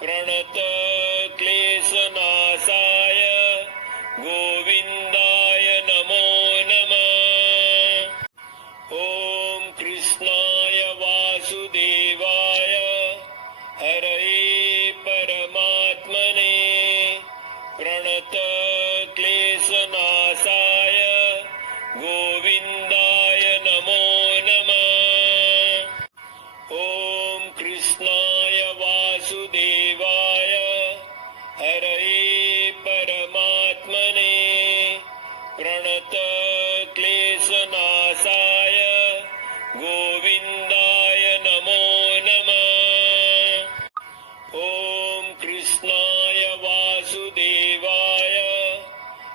प्रणत क्लेशनाशाय गोविंदाय नमो नमः। ॐ कृष्णाय वासुदेवाय हरये परमात्मने प्रणत क्लेशनाशाय गोविंदाय नमो नमः। ॐ कृष्णाय वासुदेवाय हरये परमात्मने प्रणत क्लेशनाशाय गोविंदाय नमो नमः। ॐ कृष्णाय वासुदेवाय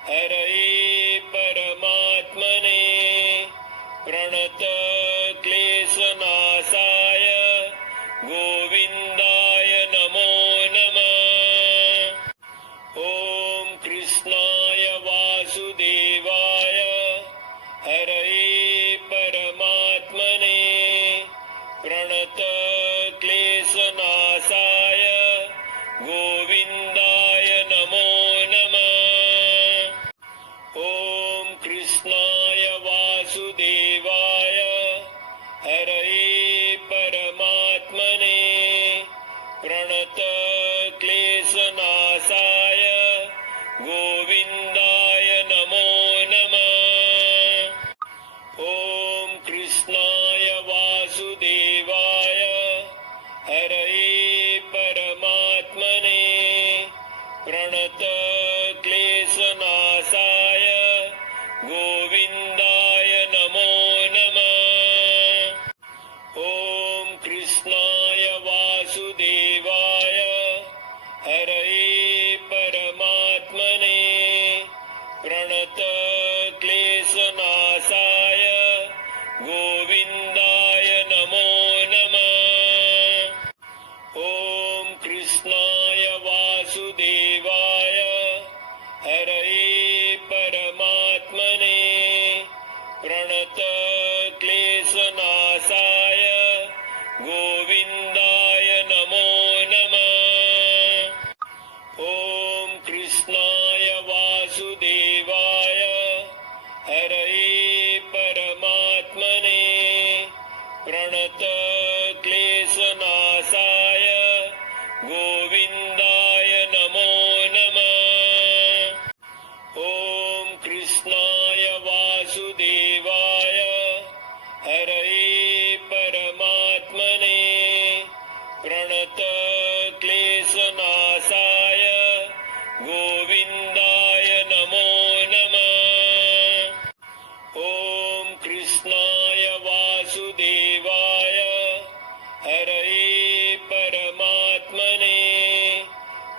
हरये परमात्मने प्रणत क्लेशनाशाय गोविंदाय नमो नमः। ॐ कृष्णाय वासुदेवाय हरये परमात्मने प्रणत क्लेशनाशाय गोविंदाय नमो नमः। ॐ कृष्णाय वासुदेवाय हरये परमात्मने प्रणत क्लेशनाशाय गोविंदाय नमो नमः। ॐ कृष्णाय वासुदेवाय हरये परमात्मने प्रणत क्लेशनाशाय गोविंदाय नमो नमः। ॐ कृष्णाय वासुदेवाय हरये परमात्मने प्रणत क्लेशनाशाय गोविंदाय नमो नमः। ॐ कृष्णाय वासुदेवाय हरये परमात्मने प्रणत क्लेशनाशाय गोविंदाय नमो नमः। ॐ कृष्णाय वासुदेवाय हरये परमात्मने प्रणत क्लेशनाशाय गोविंदाय नमो नमः। ॐ कृष्णाय वासुदेवाय हरये परमात्मने प्रणत क्लेशनाशाय गोविंदाय नमो नमः। ॐ कृष्णाय वासुदेवाय हरये परमात्मने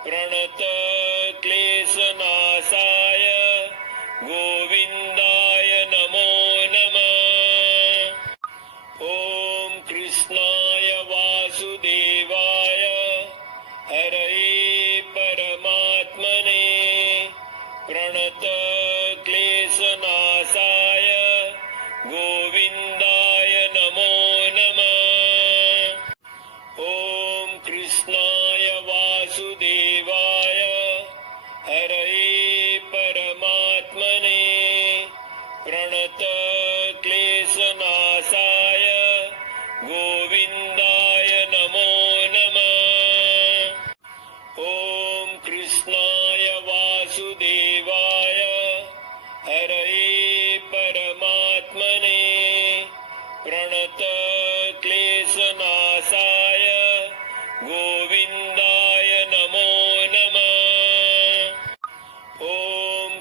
प्रणत क्लेशनाशाय गोविंदाय नमो नमः। ॐ कृष्णाय वासुदेवाय हरये परमात्मने प्रणत क्लेशनाशाय गोविंदाय नमो नमः। ॐ कृष्णाय वासुदेवाय हरये परमात्मने प्रणत क्लेशनाशाय गोविंदाय नमो नमः। ॐ कृष्णाय वासुदेवाय हरये परमात्मने प्रणत क्लेशनाशाय गोविंदाय नमो नमः। ॐ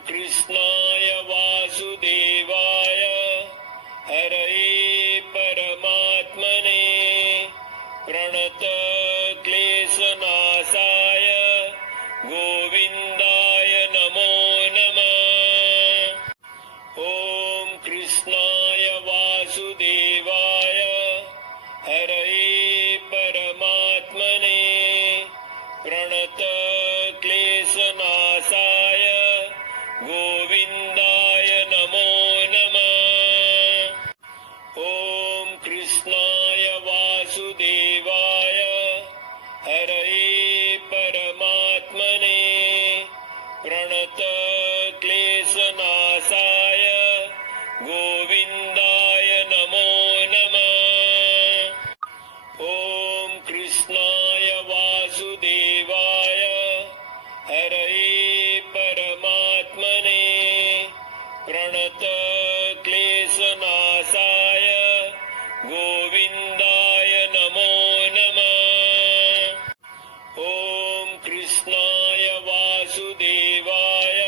कृष्णाय वासुदेवाय हरये परमात्मने प्रणत क्लेशनाशाय गोविंदाय नमो नमः। ॐ कृष्णाय वासुदेवाय हरये परमात्मने प्रणत क्लेशनाशाय गोविंदाय नमो नमः। ॐ कृष्णाय वासुदेवाय हरये कृष्णाय वासुदेवाय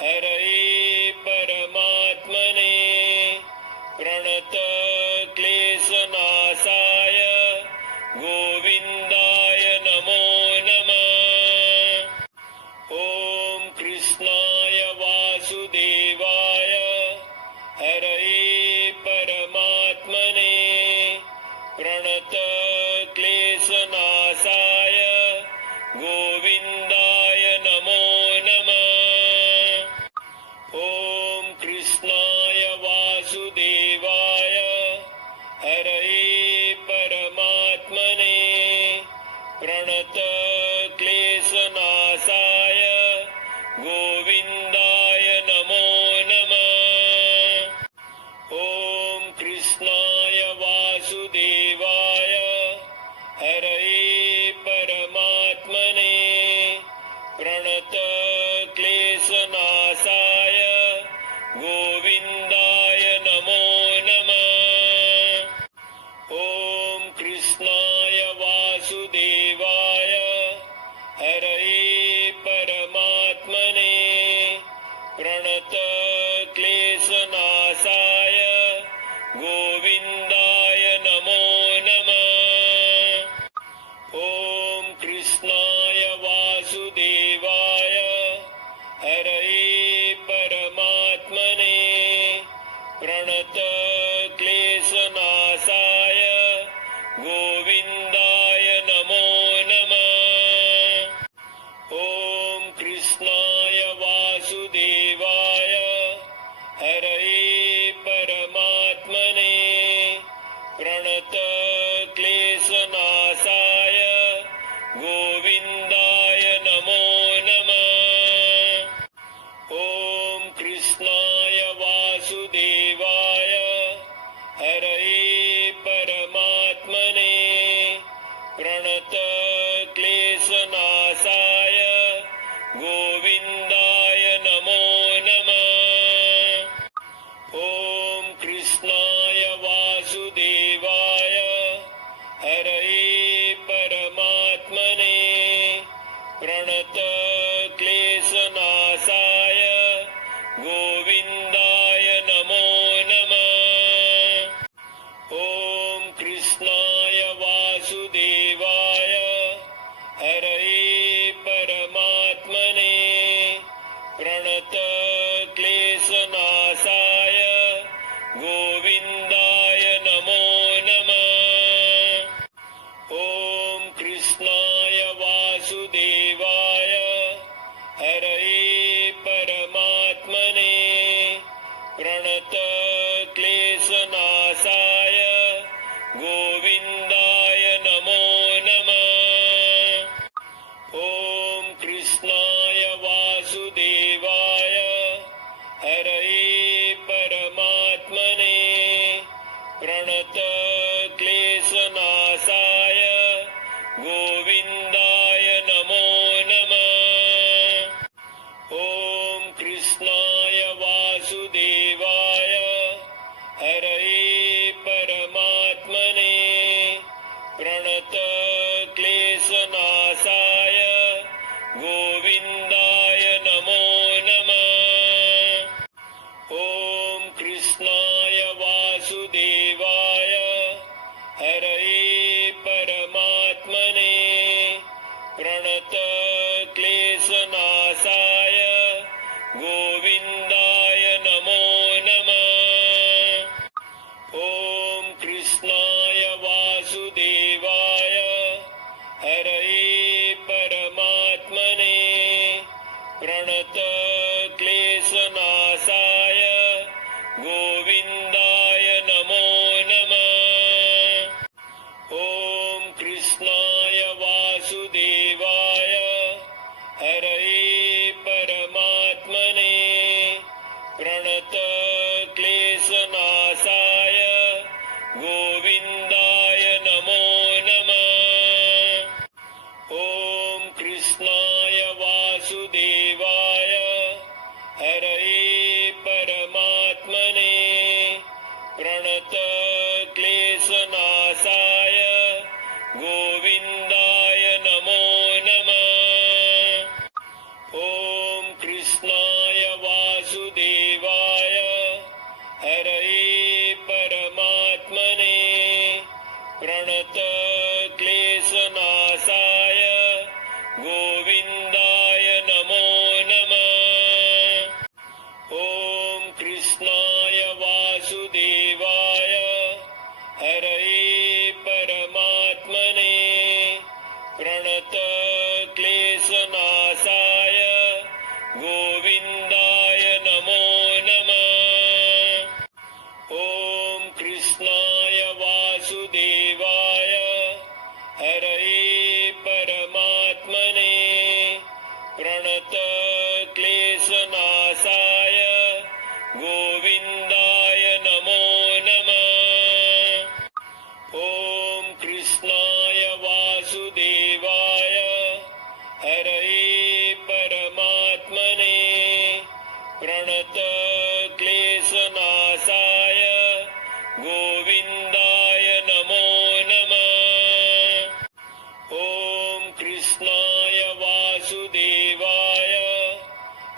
हरये परमात्मने प्रणतक्लेशनाशाय गोविन्दाय नमो नमः। ॐ कृष्णाय वासुदेवाय हरये परमात्मने प्रणतक्लेशनाशाय गोविन्दाय नमो नमः। ॐ कृष्णाय वासुदेवाय हरये परमात्मने प्रणतक्लेशनाशाय गोविन्दाय नमो नमः। ॐ कृष्णाय वासुदेवाय हरये परमात्मने प्रणतक्लेशनाशाय गोविन्दाय नमो नमः। ॐ कृष्णाय वासुदेवाय हरये परमात्मने प्रणतक्लेशनाशाय गोविन्दाय नमो नमः। ॐ कृष्णाय वासुदेवाय हरये परमात्मने प्रणतक्लेशनाशाय गोविन्दाय नमो नमः। ॐ कृष्णाय वासुदेवाय हरये परमात्मने प्रणतक्लेशनाशाय गोविन्दाय नमो नमः। ॐ कृष्णाय वासुदेवाय हरये परमात्मने प्रणतक्लेशनाशाय गोविन्दाय नमो नमः। ॐ कृष्णाय वासुदेवाय हरये परमात्मने प्रणतक्लेशनाशाय गोविन्दाय नमो नमः। ॐ कृष्णाय वासुदेवाय हरये परमात्मने प्रणतक्लेशनाशाय गोविन्दाय नमो नमः। ॐ कृष्णाय वासुदेवाय हरये परमात्मने प्रणतक्लेशनाशाय गोविन्दाय नमो नमः। ॐ कृष्णाय वासुदेवाय हरये परमात्मने प्रणतक्लेशनाशाय गोविन्दाय नमो नमः। ॐ कृष्णाय वासुदेवाय हरये परमात्मने प्रणतक्लेशनाशाय गोविन्दाय नमो नमः। ॐ कृष्णाय वासुदेवाय हरये परमात्मने प्रणतक्लेशनाशाय गोविन्दाय नमो नमः। ॐ कृष्णाय वासुदेवाय हरये परमात्मने प्रणतक्लेशनाशाय गोविन्दाय नमो नमः। ॐ कृष्णाय वासुदेवाय हरये परमात्मने प्रणतक्लेशनाशाय गोविन्दाय नमो नमः। ॐ कृष्णाय वासुदेवाय हरये परमात्मने प्रणतक्लेशनाशाय गोविन्दाय नमो नमः। क्लेशनाशाय गोविन्दाय नमो नमः। ॐ कृष्णाय वासुदेवाय हरये परमात्मने प्रणतक्लेशनाशाय गोविन्दाय नमो नमः। ॐ कृष्णाय वासुदेवाय हरये परमात्मने प्रणतक्लेशनाशाय गोविन्दाय नमो नमः। ॐ कृष्णाय वासुदेवाय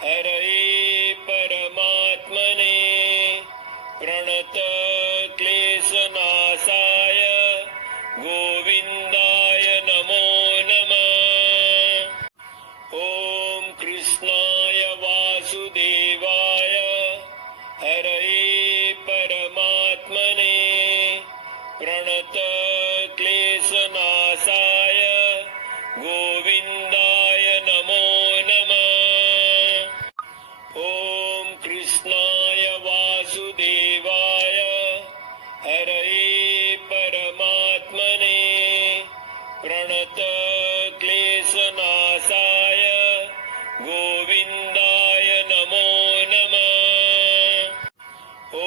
हरये परमात्मने प्रणतक्लेशनाशाय गोविन्दाय नमो नमः। ॐ कृष्णाय वासुदेवाय हरये परमात्मने प्रणतक्लेशनाशाय गोविन्दाय नमो नमः। ॐ कृष्णाय वासुदेवाय हरये परमात्मने प्रणतक्लेशनाशाय गोविन्दाय नमो नमः। ॐ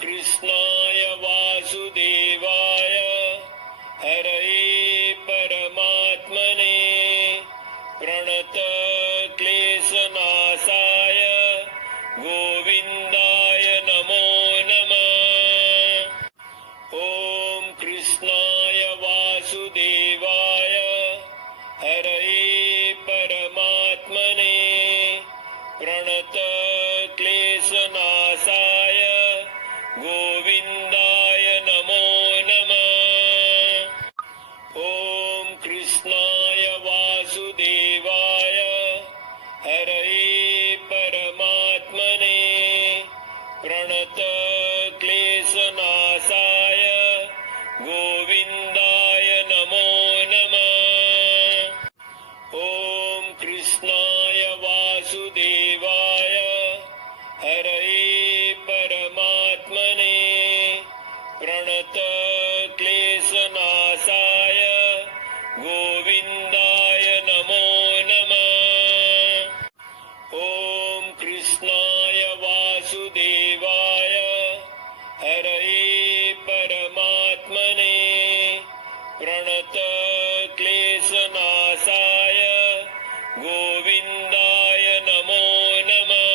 कृष्णाय वासुदेवाय हरये परमात्मने प्रणतक्लेशनाशाय गोविन्दाय नमो नमः। ॐ कृष्णाय वासुदेवाय हरये परमात्मने प्रणतक्लेशनाशाय गोविन्दाय नमो नमः। ॐ कृष्णाय वासुदेवाय हरये परमात्मने प्रणतक्लेशनाशाय गोविन्दाय नमो नमः। ॐ कृष्णाय वासुदेवाय हरये परमात्मने प्रणतक्लेशनाशाय गोविन्दाय नमो नमः। ॐ कृष्णाय वासुदेवाय हरये परमात्मने प्रणतक्लेशनाशाय गोविन्दाय नमो नमः।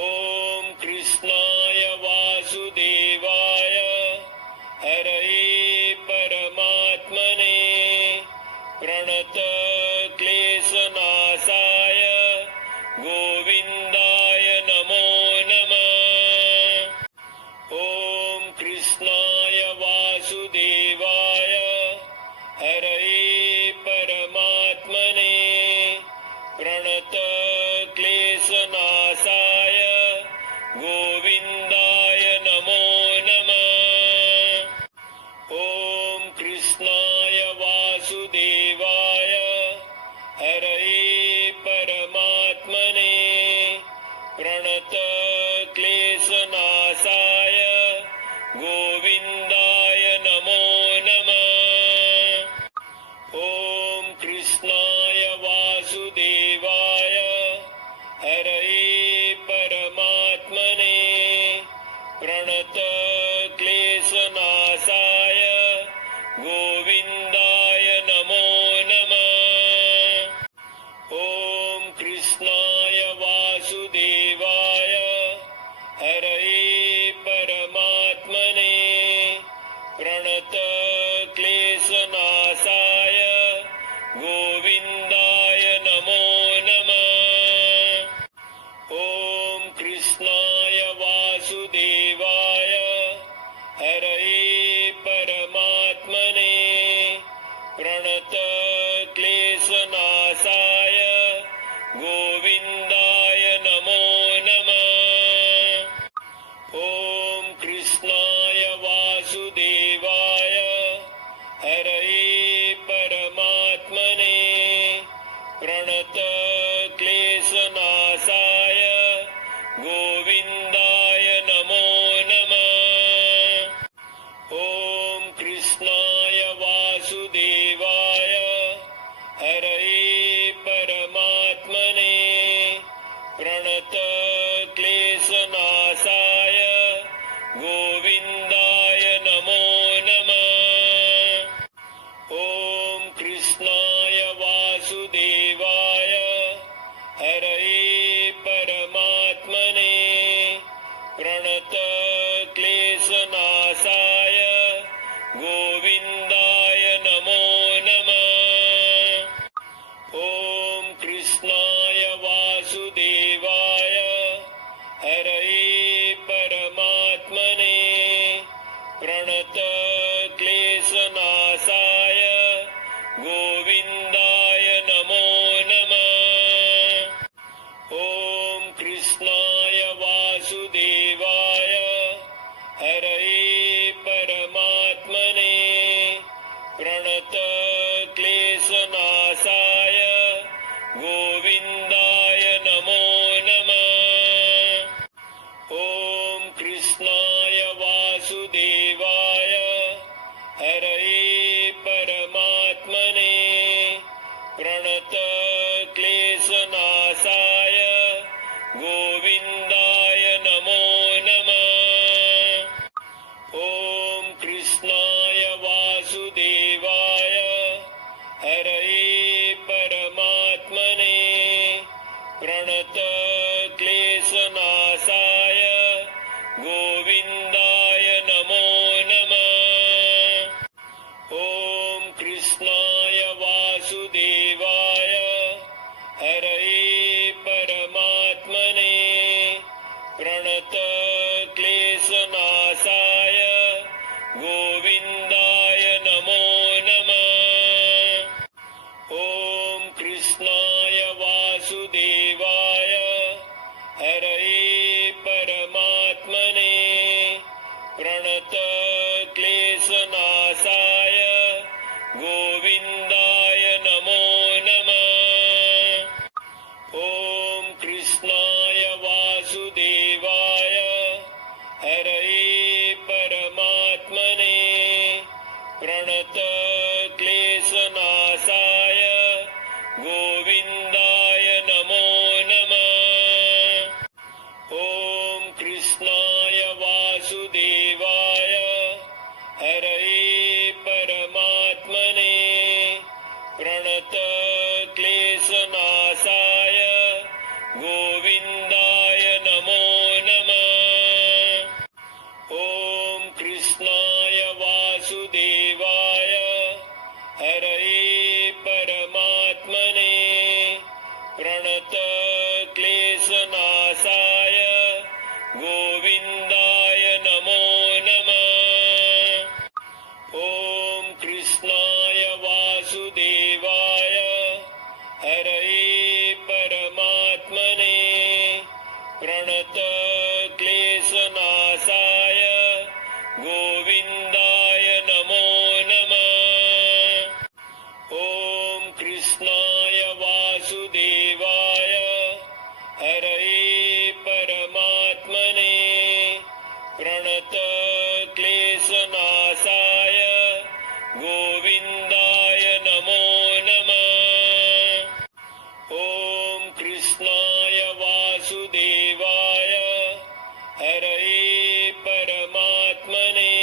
ॐ कृष्णाय वासुदेवाय हरये परमात्मने प्रणतक्लेशनाशाय गोविन्दाय नमो नमः। ॐ कृष्णाय वासुदेवाय हरये परमात्मने प्रणतक्लेशनाशाय गोविन्दाय नमो नमः। ॐ कृष्णाय वासुदेवाय हरये परमात्मने प्रणतक्लेशनाशाय गोविन्दाय नमो नमः। ॐ कृष्णाय वासुदेवाय हरये परमात्मने प्रणतक्लेशनाशाय गोविन्दाय नमो नमः। ॐ कृष्णाय वासुदेवाय हरये परमात्मने प्रणतक्लेशनाशाय गोविन्दाय नमो नमः। ॐ कृष्णाय वासुदेवाय हरये परमात्मने प्रणतक्लेशनाशाय गोविन्दाय नमो नमः। ॐ कृष्णाय वासुदेवाय हरये परमा प्रणतक्लेशनाशाय गोविन्दाय नमो नमः। ॐ कृष्णाय वासुदेवाय हरये परमात्मने प्रणतक्लेशनाशाय गोविन्दाय नमो नमः। ॐ कृष्णाय वासुदेवाय हरये परमात्मने प्रणतक्लेशनाशाय गोविन्दाय नमो नमः। ॐ कृष्णाय वासुदेवाय हरये परमात्मने प्रणतक्लेशनाशाय गोविन्दाय नमो नमः। ॐ कृष्णाय वासुदेवाय हरये परमात्मने प्रणतक्लेशनाशाय गोविन्दाय नमो नमः। ॐ कृष्णाय वासुदेवाय हरये परमात्मने प्रणतक्लेशनाशाय गोविन्दाय नमो नमः। ॐ कृष्णाय वासुदेवाय हरये परमात्मने प्रणतक्लेशनाशाय गोविन्दाय नमो नमः। ॐ कृष्णाय वासुदेवाय हरये परमात्मने प्रणतक्लेशनाशाय गोविन्दाय नमो नमः। ॐ कृष्णाय वासुदेवाय हरये परमात्मने प्रणतक्लेशनाशाय गोविन्दाय नमो नमः। ॐ कृष्णाय वासुदेवाय हरये परमात्मने प्रणतक्लेशनाशाय गोविन्दाय नमो नमः। ॐ कृष्णाय वासुदेवाय हरये परमात्मने प्रणतक्लेशनाशाय गोविन्दाय नमो नमः। ॐ कृष्णाय वासुदेवाय हरये परमात्मने प्रणतक्लेशनाशाय गोविन्दाय नमो नमः। ॐ कृष्णाय वासुदेवाय हरये परमात्मने प्रणतक्लेशनाशाय गोविन्दाय नमो नमः। ॐ कृष्णाय वासुदेवाय हरये परमात्मने प्रणतक्लेशनाशाय गोविन्दाय नमो नमः। ॐ कृष्णाय वासुदेवाय हरये परमात्मने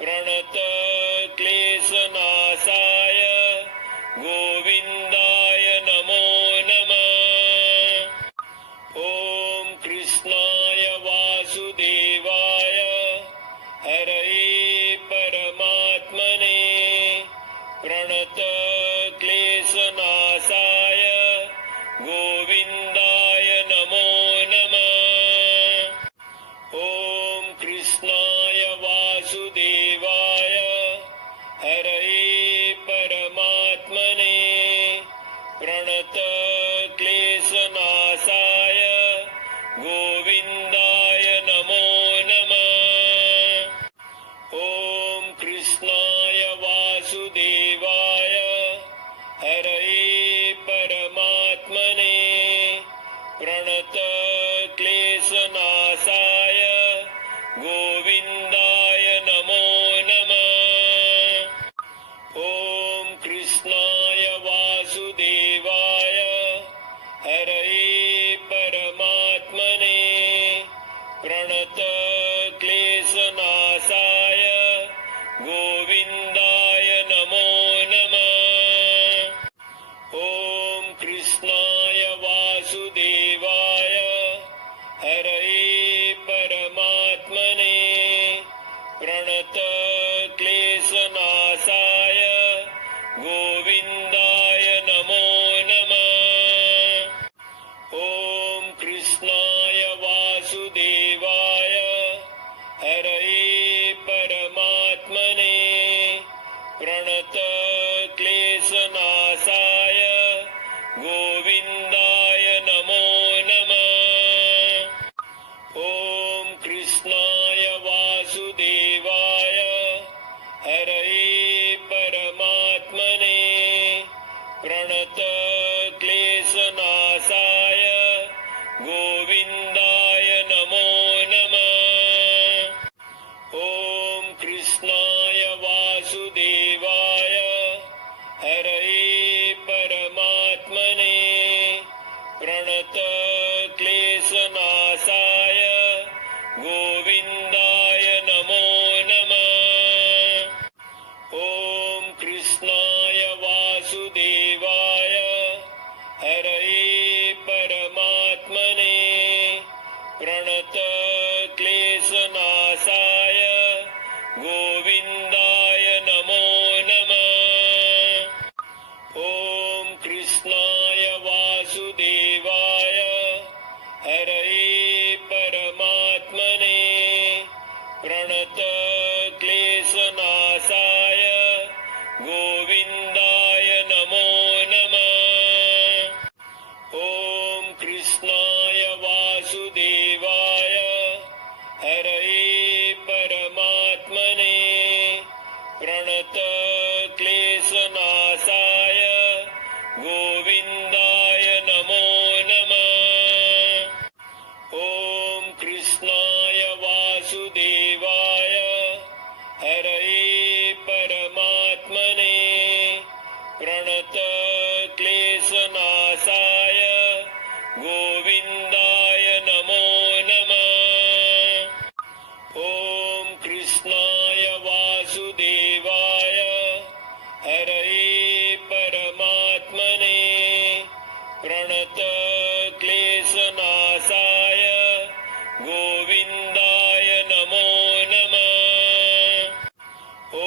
प्रणतक्लेशनाशाय गोविन्दाय नमो नमः। ॐ कृष्णाय वासुदेवाय हरये परमात्मने प्रणतक्लेशनाशाय गोविन्दाय नमो नमः। ॐ कृष्णाय वासुदेवाय हरये परमात्मने प्रणतक्लेशनाशाय गोविन्दाय नमो नमः। ॐ कृष्णाय वासुदेवाय क्लेशनाशाय गोविन्दाय नमो नमः। ॐ कृष्णाय वासुदेवाय हरये परमात्मने प्रणतक्लेशनाशाय गोविन्दाय नमो नमः। ॐ कृष्णाय वासुदेवाय हरये परमात्मने प्रणतक्लेशनाशाय गोविन्दाय नमो नमः। ॐ कृष्णाय वासुदेवाय हरये परमात्मने प्रणतक्लेशनाशाय गोविन्दाय नमो नमः। ॐ कृष्णाय वासुदेवाय हरये परमात्मने प्रणतक्लेशनाशाय गोविन्दाय नमो नमः। ॐ कृष्णाय वासुदेवाय हरये परमात्मने प्रणतक्लेशनाशाय गोविन्दाय नमो नमः। ॐ कृष्णाय वासुदेवाय हरये परमात्मने प्रणतक्लेशनाशाय गोविन्दाय नमो नमः। ॐ कृष्णाय वासुदेवाय हरये परमात्मने प्रणतक्लेशनाशाय गोविन्दाय नमो नमः। ॐ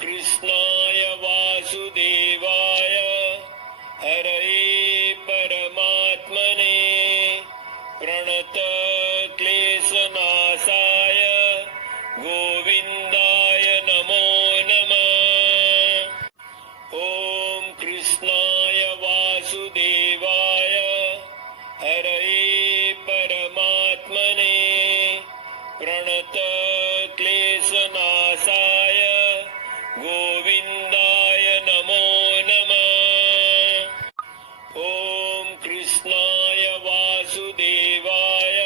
कृष्णाय वासुदेवाय हरये परमात्मने प्रणतक्लेशनाशाय गोविन्दाय नमो नमः। ॐ कृष्णाय वासुदेवाय हरये परमात्मने प्रणतक्लेशनाशाय गोविन्दाय नमो नमः। ॐ कृष्णाय वासुदेवाय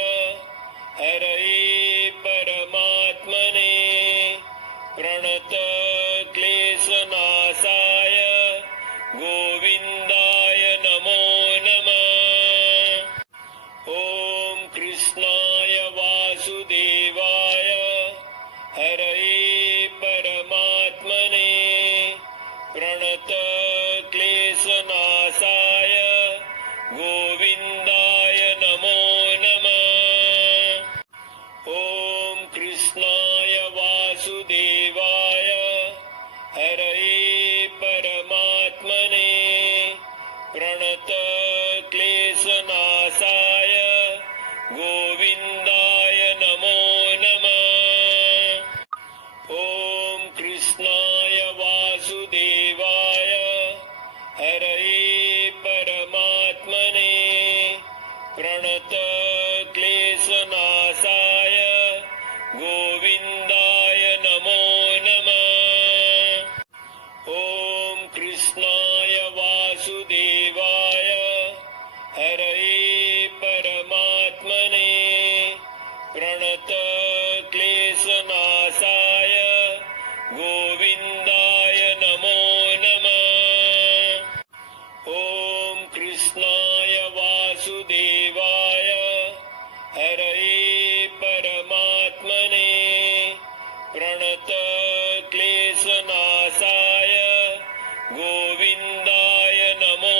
हरये परमात्मने प्रणतक्लेशनाशाय गोविन्दाय नमो नमः। ॐ कृष्णाय वासुदेवाय हरये परमात्मने प्रणतक्लेशनाशाय गोविन्दाय नमो नमः। ॐ कृष्णाय वासुदेवाय हरये परमात्मने प्रणतक्लेशनाशाय गोविन्दाय नमो नमः। ॐ कृष्णाय वासुदेवाय हरये परमात्मने प्रणतक्लेशनाशाय गोविन्दाय नमो नमः। ॐ कृष्णाय वासुदेवाय हरये परमात्मने प्रणतक्लेशनाशाय गोविन्दाय नमो नमः। ॐ कृष्णाय वासुदेवाय हरये परमात्मने प्रणतक्लेशनाशाय गोविन्दाय नमो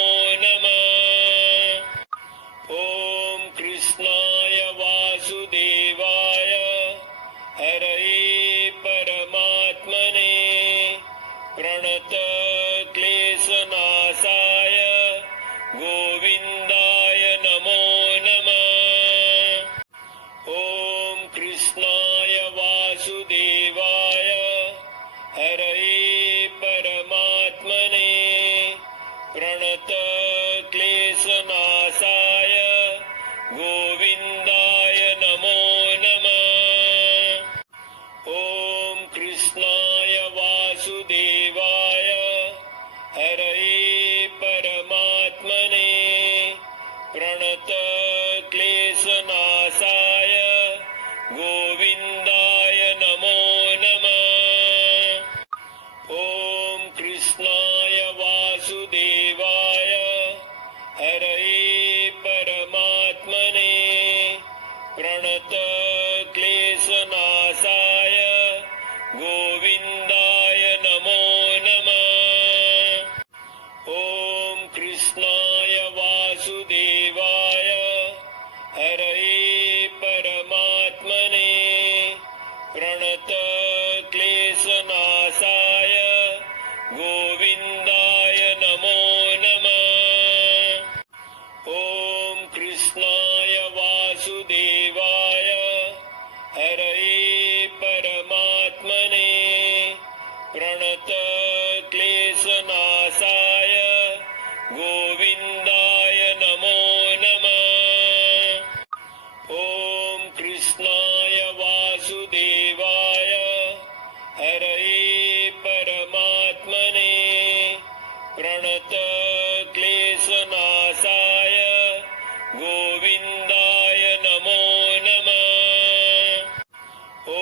प्रणतक्लेशनाशाय गोविन्दाय नमो नमः। ॐ कृष्णाय वासुदेवाय हरये परमात्मने प्रणतक्लेशनाशाय गोविन्दाय नमो नमः। ॐ कृष्णाय वासुदेवाय हरये परमात्मने प्रणतक्लेशनाशाय गोविन्दाय नमो नमः। ॐ कृष्णाय वासुदेवाय हरये परमात्मने प्रणतक्लेशनाशाय गोविन्दाय नमो नमः। ॐ कृष्णाय वासुदेवाय हरये परमात्मने प्रणतक्लेशनाशाय गोविन्दाय नमो नमः। ॐ कृष्णाय वासुदेवाय हरये परमात्मने प्रणतक्लेशनाशाय गोविन्दाय नमो नमः। ॐ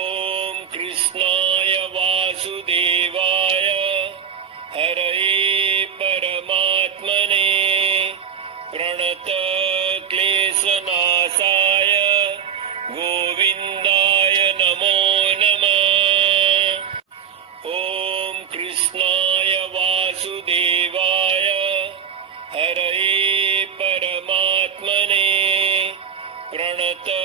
कृष्णाय वासुदेवाय हरये परमात्मने प्रणतक्लेशनाशाय गोविन्दाय नमो नमः। ॐ कृष्णाय वासुदेवाय हरये परमात्मने प्रणतक्लेशनाशाय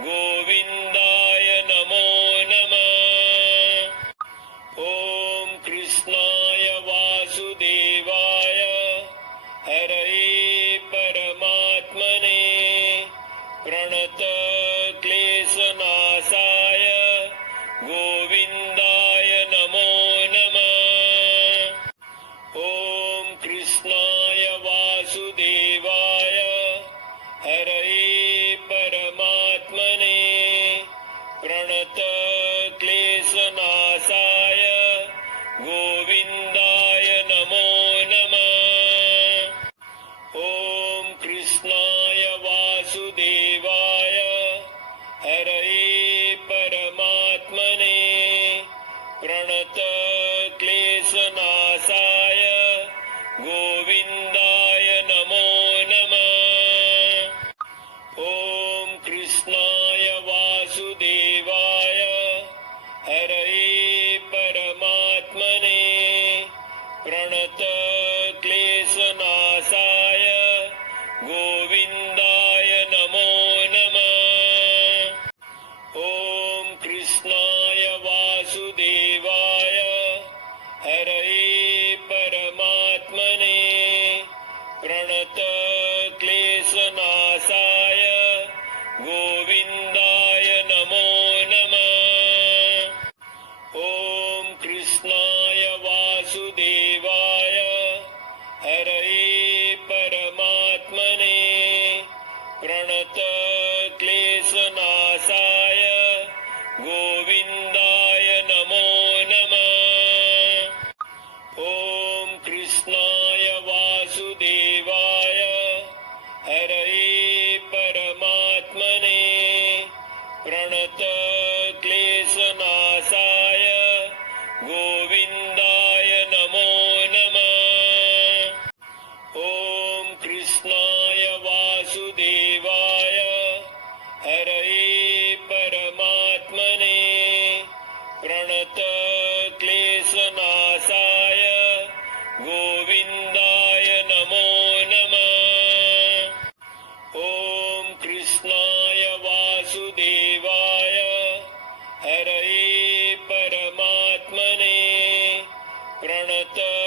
गोविन्दाय नमो नमः। ॐ कृष्णाय वासुदेवाय हरये परमात्मने प्रणतक्लेशनाशाय गोविन्दाय नमो नमः। ॐ कृष्णाय वासुदेवाय हरये परमात्मने प्रणतक्लेशनाशाय गोविन्दाय नमो नमः। ॐ कृष्णाय वासुदेवाय हरये परमात्मने प्रणतक्लेशनाशाय गोविन्दाय नमो नमः। ॐ कृष्णाय वासुदेवाय हरये परमात्मने प्रणतक्लेशनाशाय गोविन्दाय नमो नमः। ॐ कृष्णाय वासुदेवाय हरये परमात्मने प्रणतक्लेशनाशाय गोविन्दाय नमो नमः। ॐ कृष्णाय वासुदेवाय हरये परमात्मने प्रणतक्लेशनाशाय गोविन्दाय नमो नमः। ॐ कृष्णाय वासुदेवाय हरये परमात्मने प्रणतक्लेशनाशाय गोविन्दाय नमो नमः। ॐ कृष्णाय वासुदेवाय हरये परमात्मने प्रणतक्लेशनाशाय गोविन्दाय नमो नमः। ॐ कृष्णाय वासुदेवाय हरये परमात्मने प्रणतक्लेशनाशाय